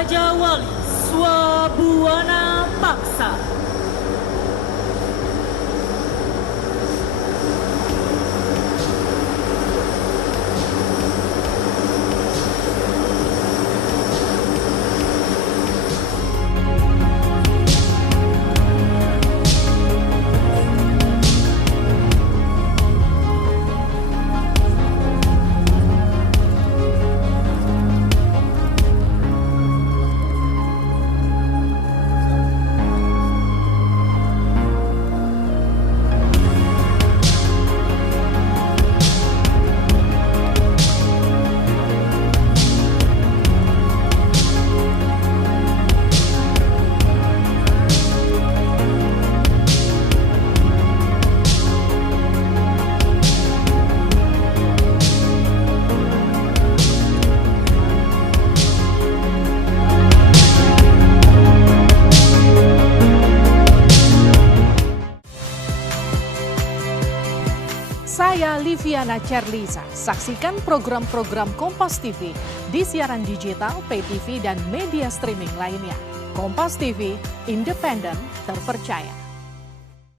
Raja Wali Swabuana Paksa. Saya Liviana Cerlisa. Saksikan program-program Kompas TV di siaran digital, pay TV, dan media streaming lainnya. Kompas TV, independen, terpercaya.